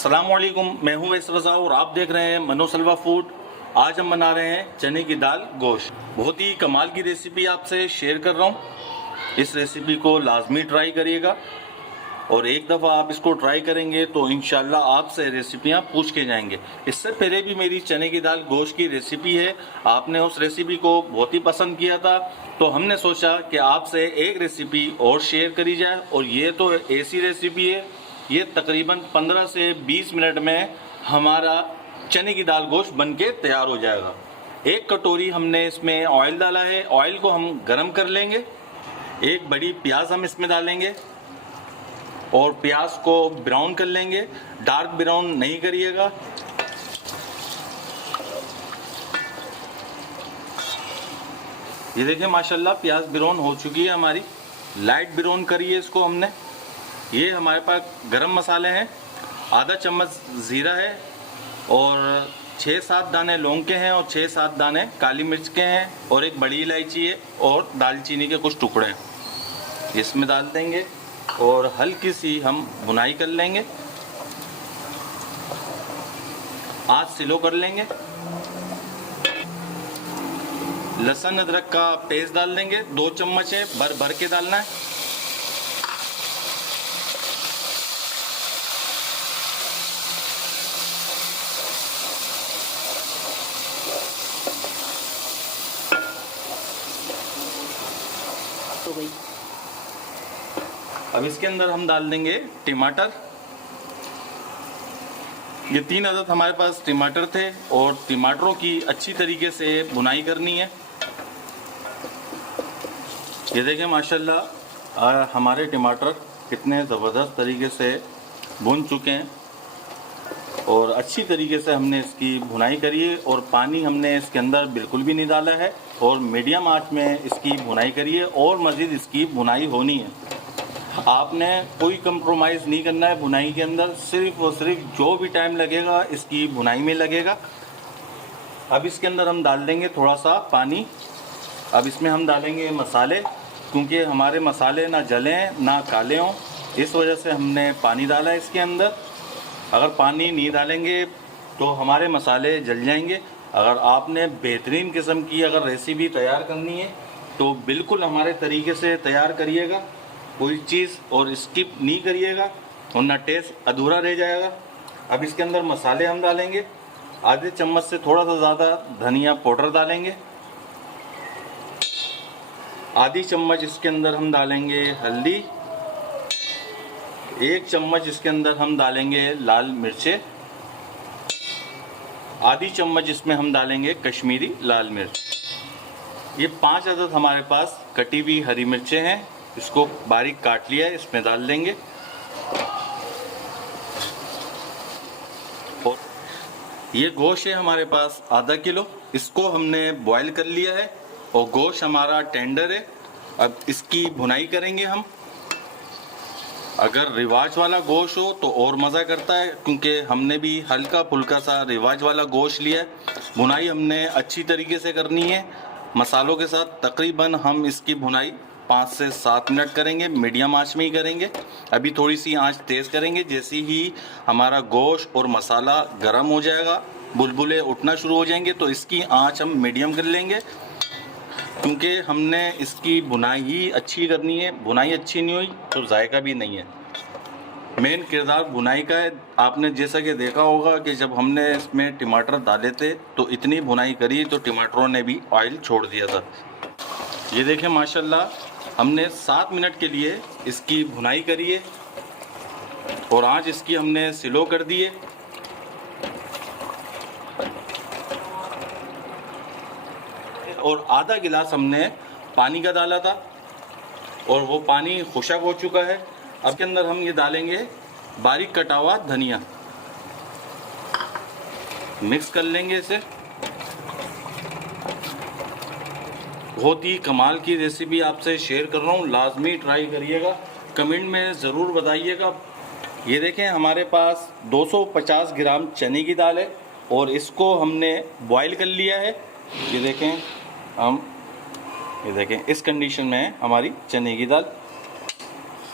अस्सलाम वालेकुम, मैं हूं वैस रज़ा और आप देख रहे हैं मनोसलवा फूड। आज हम बना रहे हैं चने की दाल गोश्त। बहुत ही कमाल की रेसिपी आपसे शेयर कर रहा हूं। इस रेसिपी को लाजमी ट्राई करिएगा और एक दफ़ा आप इसको ट्राई करेंगे तो इंशाल्लाह आपसे रेसिपियां पूछ के जाएंगे। इससे पहले भी मेरी चने की दाल गोश्त की रेसिपी है, आपने उस रेसिपी को बहुत ही पसंद किया था, तो हमने सोचा कि आपसे एक रेसिपी और शेयर करी जाए। और ये तो ऐसी रेसिपी है, ये तकरीबन 15 से 20 मिनट में हमारा चने की दाल गोश्त बन के तैयार हो जाएगा। एक कटोरी हमने इसमें ऑयल डाला है, ऑयल को हम गरम कर लेंगे। एक बड़ी प्याज हम इसमें डालेंगे और प्याज को ब्राउन कर लेंगे, डार्क ब्राउन नहीं करिएगा। ये देखिए माशाल्लाह प्याज ब्राउन हो चुकी है हमारी, लाइट ब्राउन करी है इसको हमने। ये हमारे पास गरम मसाले हैं, आधा चम्मच ज़ीरा है और 6-7 दाने लौंग के हैं और 6-7 दाने काली मिर्च के हैं और एक बड़ी इलायची है और दालचीनी के कुछ टुकड़े हैं। इसमें डाल देंगे और हल्की सी हम भुनाई कर लेंगे, आँच स्लो कर लेंगे। लहसुन अदरक का पेस्ट डाल देंगे, 2 चम्मच है, भर भर के डालना है। हो गई। अब इसके अंदर हम डाल देंगे टमाटर। ये 3 अदद हमारे पास टमाटर थे और टमाटरों की अच्छी तरीके से भुनाई करनी है। ये देखें माशाल्लाह हमारे टमाटर कितने ज़बरदस्त तरीके से भुन चुके हैं और अच्छी तरीके से हमने इसकी भुनाई करी है और पानी हमने इसके अंदर बिल्कुल भी नहीं डाला है और मीडियम आंच में इसकी भुनाई करी है और मज़ीद इसकी भुनाई होनी है। आपने कोई कंप्रोमाइज़ नहीं करना है भुनाई के अंदर, सिर्फ और सिर्फ जो भी टाइम लगेगा इसकी भुनाई में लगेगा। अब इसके अंदर हम डाल देंगे थोड़ा सा पानी। अब इसमें हम डालेंगे मसाले, क्योंकि हमारे मसाले ना जलें ना काले हों, इस वजह से हमने पानी डाला है इसके अंदर। अगर पानी नहीं डालेंगे तो हमारे मसाले जल जाएंगे। अगर आपने बेहतरीन किस्म की अगर रेसिपी तैयार करनी है तो बिल्कुल हमारे तरीके से तैयार करिएगा, कोई चीज़ और स्किप नहीं करिएगा वरना टेस्ट अधूरा रह जाएगा। अब इसके अंदर मसाले हम डालेंगे, आधे चम्मच से थोड़ा सा ज़्यादा धनिया पाउडर डालेंगे, आधी चम्मच इसके अंदर हम डालेंगे हल्दी, 1 चम्मच इसके अंदर हम डालेंगे लाल मिर्चें, आधी चम्मच इसमें हम डालेंगे कश्मीरी लाल मिर्च। ये 5 अदद हमारे पास कटी हुई हरी मिर्चें हैं, इसको बारीक काट लिया है, इसमें डाल देंगे। और ये गोश्त है हमारे पास आधा किलो, इसको हमने बॉईल कर लिया है और गोश्त हमारा टेंडर है। अब इसकी भुनाई करेंगे हम। अगर रिवाज वाला गोश्त हो तो और मज़ा करता है, क्योंकि हमने भी हल्का फुल्का सा रिवाज वाला गोश्त लिया है। भुनाई हमने अच्छी तरीके से करनी है मसालों के साथ। तकरीबन हम इसकी भुनाई 5 से 7 मिनट करेंगे, मीडियम आंच में ही करेंगे। अभी थोड़ी सी आंच तेज़ करेंगे, जैसे ही हमारा गोश्त और मसाला गर्म हो जाएगा, बुलबुले उठना शुरू हो जाएंगे, तो इसकी आंच हम मीडियम कर लेंगे, क्योंकि हमने इसकी भुनाई ही अच्छी करनी है। भुनाई अच्छी नहीं हुई तो जायका भी नहीं है। मेन किरदार भुनाई का है। आपने जैसा कि देखा होगा कि जब हमने इसमें टमाटर डाले थे तो इतनी भुनाई करी तो टमाटरों ने भी ऑयल छोड़ दिया था। ये देखें माशाल्लाह हमने 7 मिनट के लिए इसकी भुनाई करी है और आंच इसकी हमने स्लो कर दी है। और आधा गिलास हमने पानी का डाला था और वो पानी खुशक हो चुका है। अब के अंदर हम ये डालेंगे बारीक कटा हुआ धनिया, मिक्स कर लेंगे इसे। बहुत ही कमाल की रेसिपी आपसे शेयर कर रहा हूँ, लाजमी ट्राई करिएगा, कमेंट में ज़रूर बताइएगा। ये देखें हमारे पास 250 ग्राम चने की दाल है और इसको हमने बॉईल कर लिया है। ये देखें इस कंडीशन में है हमारी चने की दाल।